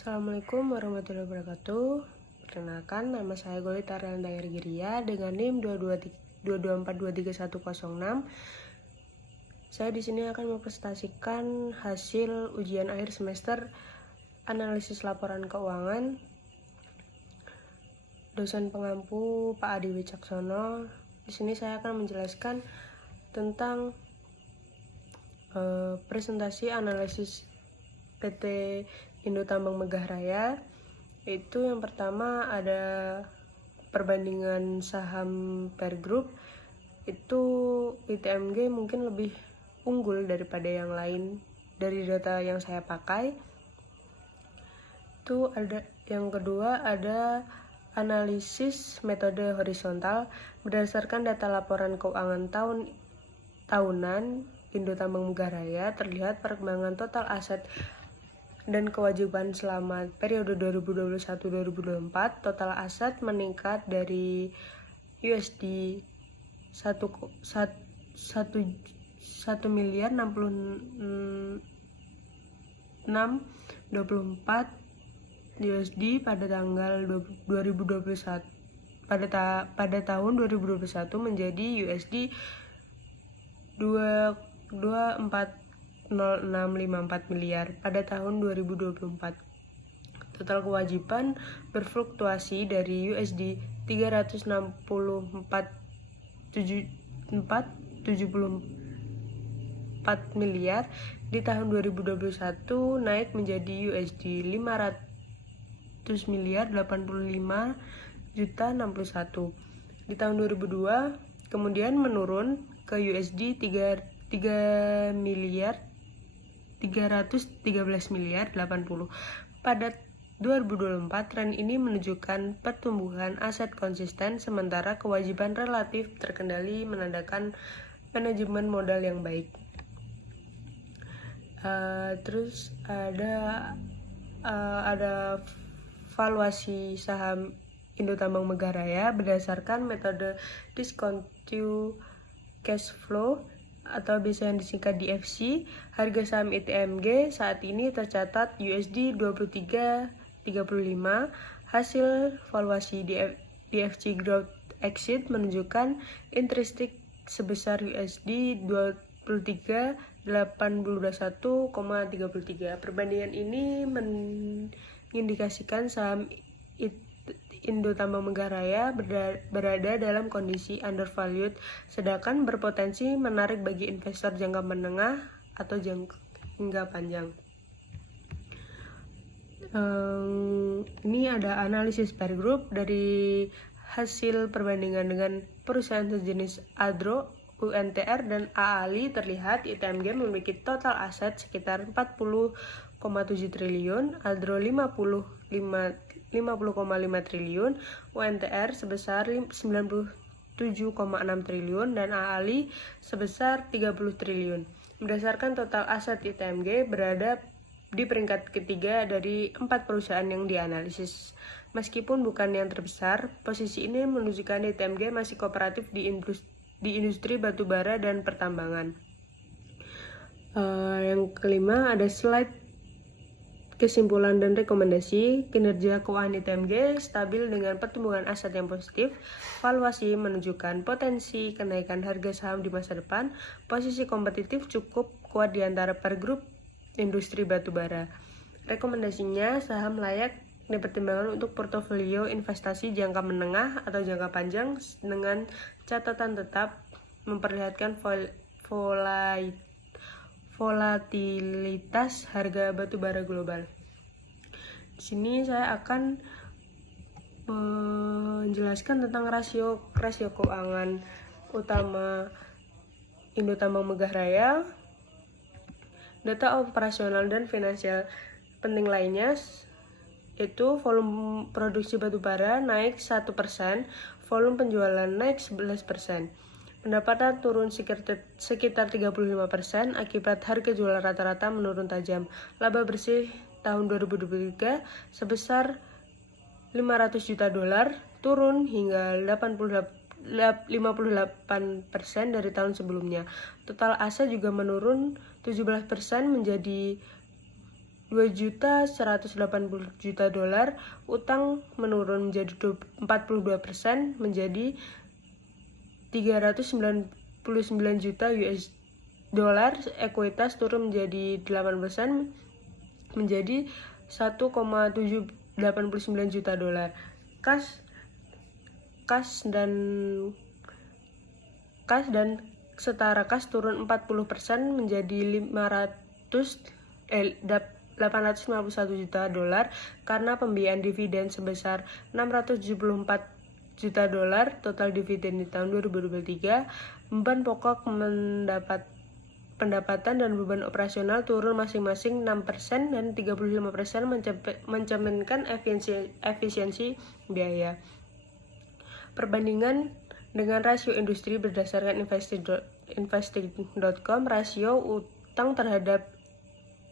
Assalamualaikum warahmatullahi wabarakatuh. Perkenalkan, nama saya Golita Aranda Giria dengan NIM 224231006. Saya di sini akan mempresentasikan hasil ujian akhir semester analisis laporan keuangan dosen pengampu Pak Adi Wicaksono. Di sini saya akan menjelaskan tentang presentasi analisis PT Indo Tambang Megah Raya. Itu yang pertama ada perbandingan saham per grup. Itu ITMG mungkin lebih unggul daripada yang lain dari data yang saya pakai. Itu ada yang kedua, ada analisis metode horizontal berdasarkan data laporan keuangan tahunan Indo Tambang Megah Raya. Terlihat perkembangan total aset dan kewajiban selama periode 2021-2024. Total aset meningkat dari USD 1 miliar 66,24 USD pada tanggal 2021 pada tahun 2021 menjadi USD 2,0654 miliar pada tahun 2024. Total kewajiban berfluktuasi dari USD 344,74 miliar di tahun 2021 naik menjadi USD 500 miliar 85,61 di tahun 2002, kemudian menurun ke USD 3 miliar 313 miliar 80. Pada 2024, tren ini menunjukkan pertumbuhan aset konsisten sementara kewajiban relatif terkendali menandakan manajemen modal yang baik. Terus ada valuasi saham Indo Tambang Megah Raya berdasarkan metode discontinued cash flow atau biasa yang disingkat DFC. Harga saham ITMG saat ini tercatat USD 23.35. Hasil valuasi DFC Growth Exit menunjukkan intrinsic sebesar USD 23.821,33. Perbandingan ini mengindikasikan saham Indo Tambang Megah Raya berada dalam kondisi undervalued, sedangkan berpotensi menarik bagi investor jangka menengah atau hingga panjang. Ini ada analisis per grup dari hasil perbandingan dengan perusahaan sejenis Adro, UNTR, dan AALI. Terlihat ITMG memiliki total aset sekitar 40,7 triliun, Adro 50,5 triliun, UNTR sebesar 97,6 triliun, dan AALI sebesar 30 triliun. Berdasarkan total aset, ITMG berada di peringkat ketiga dari 4 perusahaan yang dianalisis. Meskipun bukan yang terbesar, posisi ini menunjukkan ITMG masih kooperatif di industri batubara dan pertambangan. Yang kelima ada slide kesimpulan dan rekomendasi. Kinerja keuangan ITMG stabil dengan pertumbuhan aset yang positif. Valuasi menunjukkan potensi kenaikan harga saham di masa depan. Posisi kompetitif cukup kuat di antara per grup industri batubara. Rekomendasinya, saham layak dipertimbangkan untuk portofolio investasi jangka menengah atau jangka panjang dengan catatan tetap memperlihatkan volatilitas harga batubara global. Di sini saya akan menjelaskan tentang rasio keuangan utama Indo Tambang Megah Raya. Data operasional dan finansial penting lainnya itu volume produksi batubara naik 1%, volume penjualan naik 11%. Pendapatan turun sekitar 35% akibat harga jual rata-rata menurun tajam. Laba bersih tahun 2023 sebesar $500 juta, turun hingga 58% dari tahun sebelumnya. Total aset juga menurun 17% menjadi $2.180 juta, utang menurun menjadi 42% menjadi $399 juta, ekuitas turun menjadi 8% menjadi $1,789 juta. Kas dan setara kas turun 40% menjadi $851 juta karena pembiayaan dividen sebesar $674 juta. Total dividen di tahun 2023, beban pokok pendapatan dan beban operasional turun masing-masing 6% dan 35%, mencerminkan efisiensi biaya. Perbandingan dengan rasio industri berdasarkan investing.com, rasio utang terhadap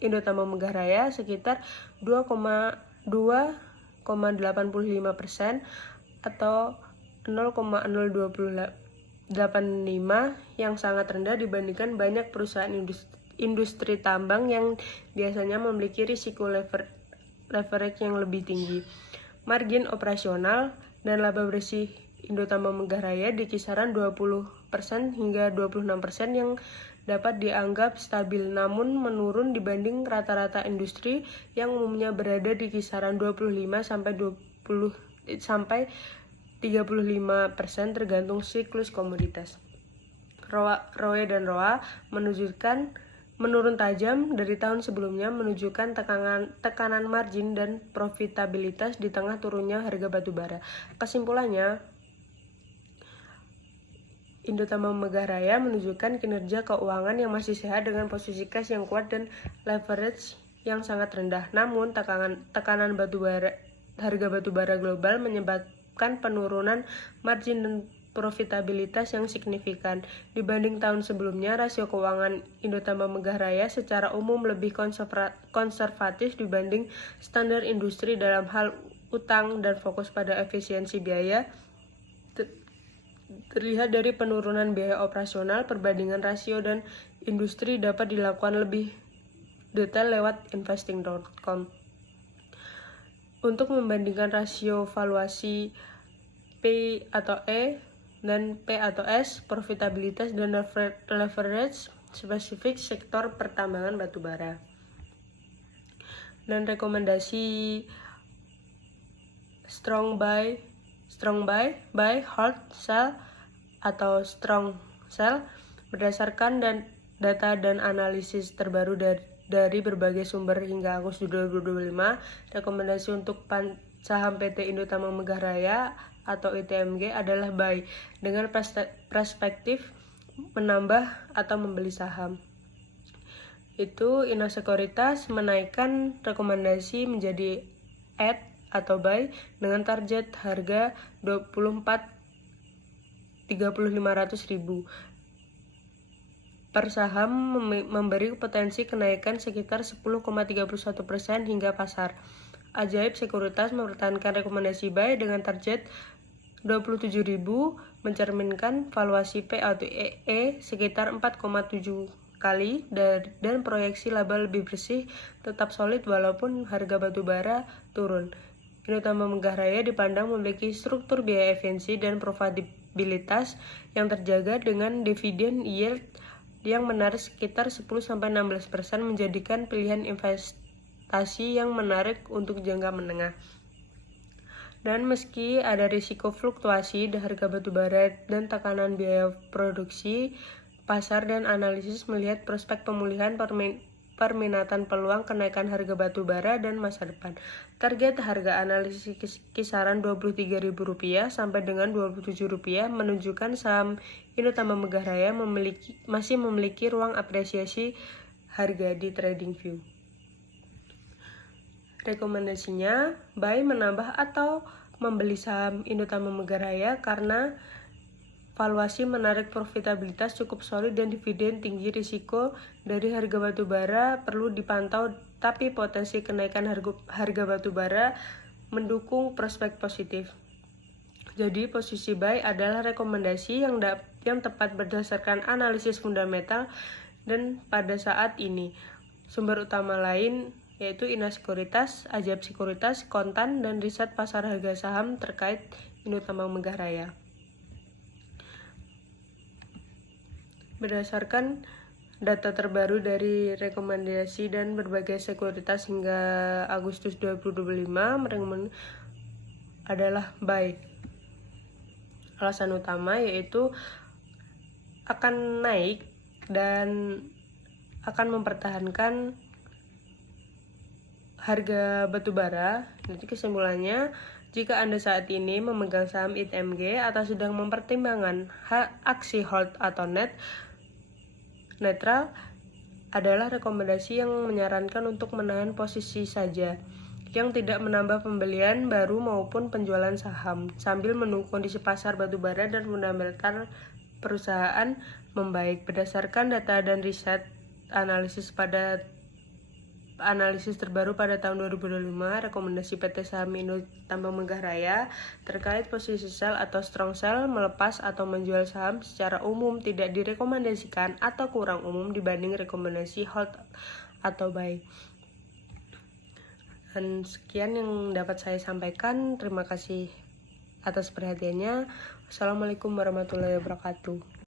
Indotama Megah Raya sekitar 2,85% atau 0,085 yang sangat rendah dibandingkan banyak perusahaan industri tambang yang biasanya memiliki risiko leverage yang lebih tinggi. Margin operasional dan laba bersih Indotama Megah Raya di kisaran 20% hingga 26% yang dapat dianggap stabil, namun menurun dibanding rata-rata industri yang umumnya berada di kisaran 25-35% tergantung siklus komoditas. ROE dan ROA menurun tajam dari tahun sebelumnya, menunjukkan tekanan margin dan profitabilitas di tengah turunnya harga batubara. Kesimpulannya, Indotama Megah Raya menunjukkan kinerja keuangan yang masih sehat dengan posisi cash yang kuat dan leverage yang sangat rendah. Namun, tekanan harga batubara global menyebabkan penurunan margin dan profitabilitas yang signifikan. Dibanding tahun sebelumnya, rasio keuangan Indotama Megah Raya secara umum lebih konservatif dibanding standar industri dalam hal utang dan fokus pada efisiensi biaya. Terlihat dari penurunan biaya operasional, perbandingan rasio dan industri dapat dilakukan lebih detail lewat investing.com. Untuk membandingkan rasio valuasi P atau E dan P atau S, profitabilitas dan leverage spesifik sektor pertambangan batubara. Dan rekomendasi strong buy, hold, sell, atau strong sell berdasarkan data dan analisis terbaru dari berbagai sumber hingga Agustus 2025. Rekomendasi untuk saham PT Indotama Megah Raya atau ITMG adalah buy dengan perspektif menambah atau membeli saham. Ina Sekuritas menaikkan rekomendasi menjadi add atau buy dengan target harga 35.500.000 per saham, memberi potensi kenaikan sekitar 10,31% hingga pasar. Ajaib Sekuritas mempertahankan rekomendasi buy dengan target 27.000, mencerminkan valuasi P atau E sekitar 4,7 kali dan proyeksi laba lebih bersih tetap solid walaupun harga batubara turun. Indotama Megah Raya dipandang memiliki struktur biaya efisiensi dan profitabilitas yang terjaga dengan dividen yield yang menarik sekitar 10-16%, menjadikan pilihan investasi yang menarik untuk jangka menengah. Dan meski ada risiko fluktuasi di harga batubara dan tekanan biaya produksi, pasar dan analisis melihat prospek pemulihan permintaan peluang kenaikan harga batubara dan masa depan. Target harga analisis kisaran Rp23.000 sampai dengan Rp27 menunjukkan saham Indotama Megah Raya masih memiliki ruang apresiasi harga di TradingView. Rekomendasinya, buy menambah atau membeli saham Indotama Megah Raya karena valuasi menarik, profitabilitas cukup solid dan dividen tinggi. Risiko dari harga batubara perlu dipantau, tapi potensi kenaikan harga batubara mendukung prospek positif. Jadi posisi buy adalah rekomendasi yang tepat berdasarkan analisis fundamental dan pada saat ini. Sumber utama lain yaitu Ina Sekuritas, Ajab Sekuritas, Kontan, dan riset pasar harga saham terkait Indo Tambang Megah Raya. Berdasarkan data terbaru dari rekomendasi dan berbagai sekuritas hingga Agustus 2025 adalah buy. Alasan utama yaitu akan naik dan akan mempertahankan harga batubara. Jadi kesimpulannya, jika Anda saat ini memegang saham ITMG atau sedang mempertimbangkan aksi hold atau netral, adalah rekomendasi yang menyarankan untuk menahan posisi saja, yang tidak menambah pembelian baru maupun penjualan saham, sambil menunggu kondisi pasar batubara dan fundamental perusahaan membaik. Berdasarkan data dan riset analisis terbaru pada tahun 2025, rekomendasi PT Saham Indo Tambang Megah Raya terkait posisi sell atau strong sell, melepas atau menjual saham secara umum tidak direkomendasikan atau kurang umum dibanding rekomendasi hold atau buy. Dan sekian yang dapat saya sampaikan. Terima kasih atas perhatiannya. Wassalamualaikum warahmatullahi wabarakatuh.